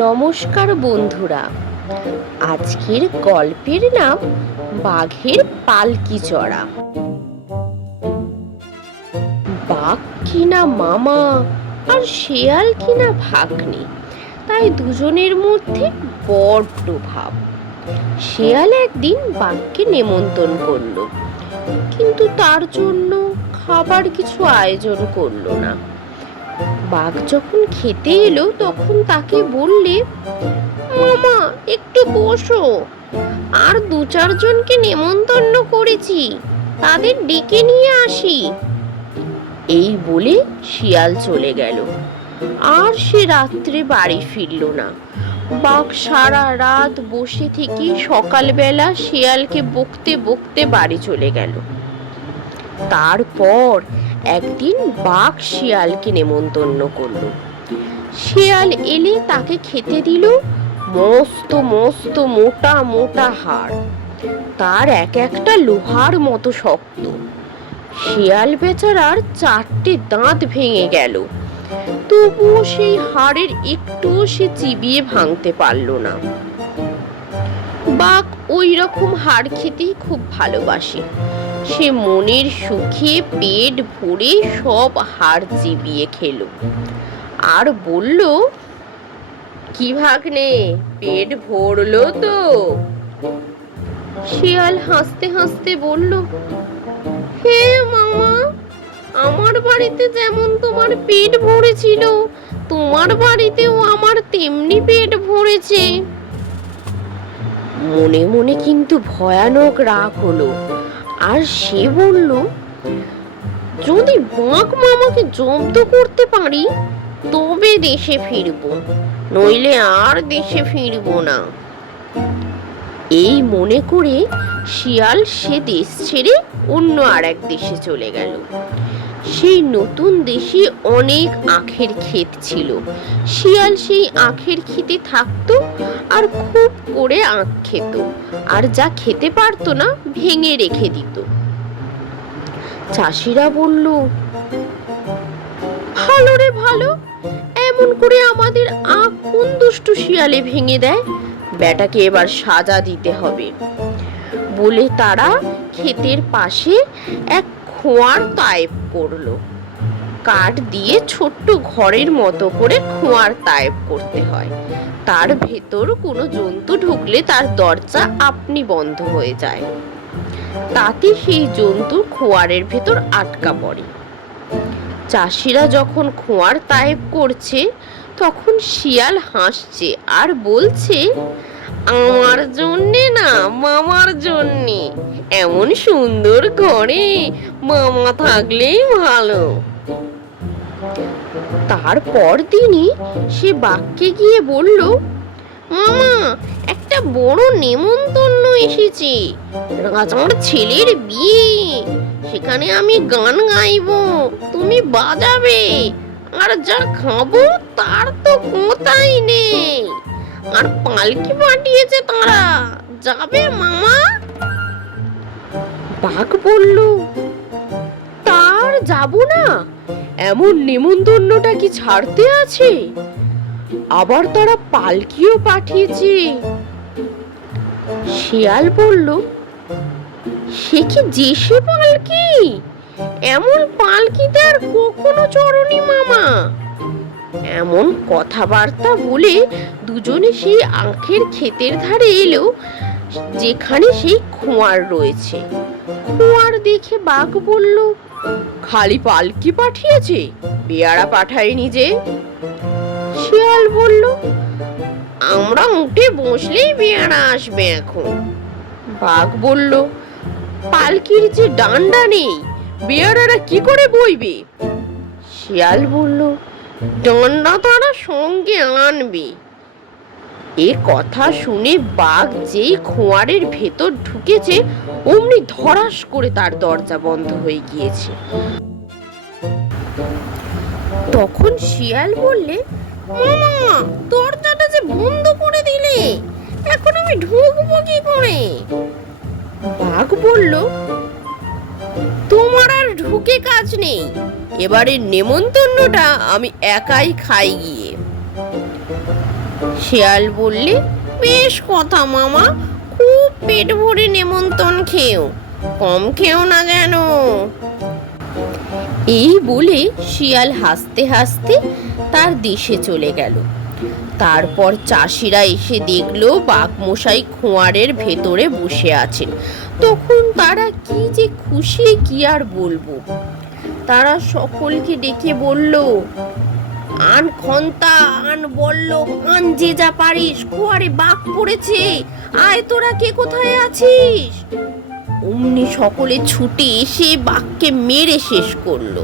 নমস্কার বন্ধুরা। আজকের গল্পের নাম বাঘের পালকি চড়া বাঘ কিনা মামা আর শেয়াল কিনা ভাগ্নে, তাই দুজনের মধ্যে বড্ড ভাব শেয়াল একদিন বাঘকে নেমন্তন্ন করল, কিন্তু তার জন্য খাবার কিছু আয়োজন করল না। বাঘ যখন খেতে এলো, তখন তাকে বললে, মামা, একটু বসো। আর দু চারজনকে নেমন্তন্ন করেছি। তাদের ডেকে নিয়ে আসি। এই বলে শিয়াল চলে গেল। আর সে রাত্রে বাড়ি ফিরল না। বাঘ সারা রাত বসে থেকে সকালবেলা শিয়ালকে বকতে বকতে বাড়ি চলে গেল। তারপর একদিন বাঘ শিয়ালকে নেমন্তন্ন করল। শিয়াল এলে তাকে খেতে দিল মস্ত মস্ত মোটা মোটা হাড়। তার এক একটা লোহার মতো শক্ত। শিয়াল বেচারার চারটে দাঁত ভেঙে গেল। তবুও সেই হাড়ের একটুও সে চিবিয়ে ভাঙতে পারল না। বাঘ ওই রকম হাড় খেতেই খুব ভালোবাসে। সে মনের সুখে পেট ভরে সব হাড় চিবিয়ে খেল। আর বলল, কি ভাগ্নে, পেট ভরলো তো? শিয়াল হাসতে হাসতে বলল, হে মামা, আমার বাড়িতে যেমন তোমার পেট ভরেছিল, তোমার বাড়িতেও আমার তেমনি পেট ভরেছে। মনে মনে কিন্তু ভয়ানক রাগ হলো। আর সে বলল, যদি বাঁক মামাকে জব্দ করতে পারি, তবে দেশে ফিরব, নইলে আর দেশে ফিরব না। এই মনে করে শিয়াল সে দেশ ছেড়ে অন্য আর এক দেশে চলে গেল। সেই নতুন দেশে অনেক আখের ক্ষেত ছিল। শিয়াল সেই আখের খেতে থাকতো আর খুব করে আখ খেত। আর যা খেতে পারতো না, ভেঙে রেখে দিত। চাষিরা বলল, ভালো রে ভালো, এমন করে আমাদের আখ কোন দুষ্টু শিয়ালে ভেঙে দেয়? বেটাকে এবার সাজা দিতে হবে। বলে তারা ক্ষেতের পাশে এক খোঁয়ার তায়েব করল। কাঠ দিয়ে ছোট্ট ঘরের মতো করে খোঁয়ার তায়েব করতে হয়। তার ভেতর কোনো জন্তু ঢুকলে তার দরজা আপনি বন্ধ হয়ে যায়। তাতে সেই জন্তু খোয়ারের ভেতর আটকা পড়ে। চাষিরা যখন খোঁয়ার তায়েব করছে, তখন শিয়াল হাসছে আর বলছে আমার জন্যে না, মামার জন্যে। এমন সুন্দর ঘরে মামা থাকলেই ভালো। তারপর তিনি সে বাঘকে গিয়ে বলল, মামা, একটা বড় নেমন্তন্ন এসেছে। রাজার ছেলের বিয়ে। সেখানে আমি গান গাইবো। তুমি বাজাবে। আর যা খাব তার তো কোথায় নেই? আর পালকি পাঠিয়েছে তারা। যাবে মামা? বাঘ বলল তার যাব না। এমন নেমন্তন্নটা কি ছাড়তে আছে? আবার তারা পালকিও পাঠিয়েছে। শিয়াল বলল, সে কি জেসে পালকি? এমন পালকিতে আর এমন কথাবার্তা বলে দুজনে সেই আখের ক্ষেতের ধারে এলো যেখানে সেই খোঁয়ার রয়েছে। খোঁয়ার দেখে বাঘ বলল, খালি পালকি পাঠিয়েছে বেয়ারা পাঠায়নি যে? শিয়াল বলল, আমরা উঠে বসলেই পেয়ারা আসবে এখন। বাঘ বলল, পালকির যে ডান্ডা নেই বেয়ারারা কি করে বইবে? শিয়াল বলল ডান্ডা তারা সঙ্গে আনবে। এ কথা শুনে বাঘ যেই খোঁয়ারের ভেতর ঢুকেছে, অমনি ধরাস করে তার দরজা বন্ধ হয়ে গিয়েছে। তখন শিয়াল বললে, মামা, দরজাটা যে বন্ধ করে দিলে, এখন আমি ঢুকবো কি করে? বাঘ বলল ঢুকে কাজ নেই। এবারে নেমন্তন্নটা আমি একাই খাই গিয়ে। শিয়াল বললে, বেশ কথা মামা, খুব পেট ভরে নেমন্তন খেও কম খেও না যেন এই বলে শিয়াল হাসতে হাসতে তার দেশে চলে গেল। তারপর চাষিরা এসে দেখল বাঘমশাই খোঁয়ারের ভেতরে বসে আছেন। তখন তারা কি যে খুশি কি আর বলব? তারা সকলকে ডেকে বলল, আন খন্তা, আন বলল আন যে যা পারিস খোয়ারে বাঘ পড়েছে, আয় তোরা কে কোথায় আছিস? অমনি সকলে ছুটে এসে বাঘকে মেরে শেষ করল।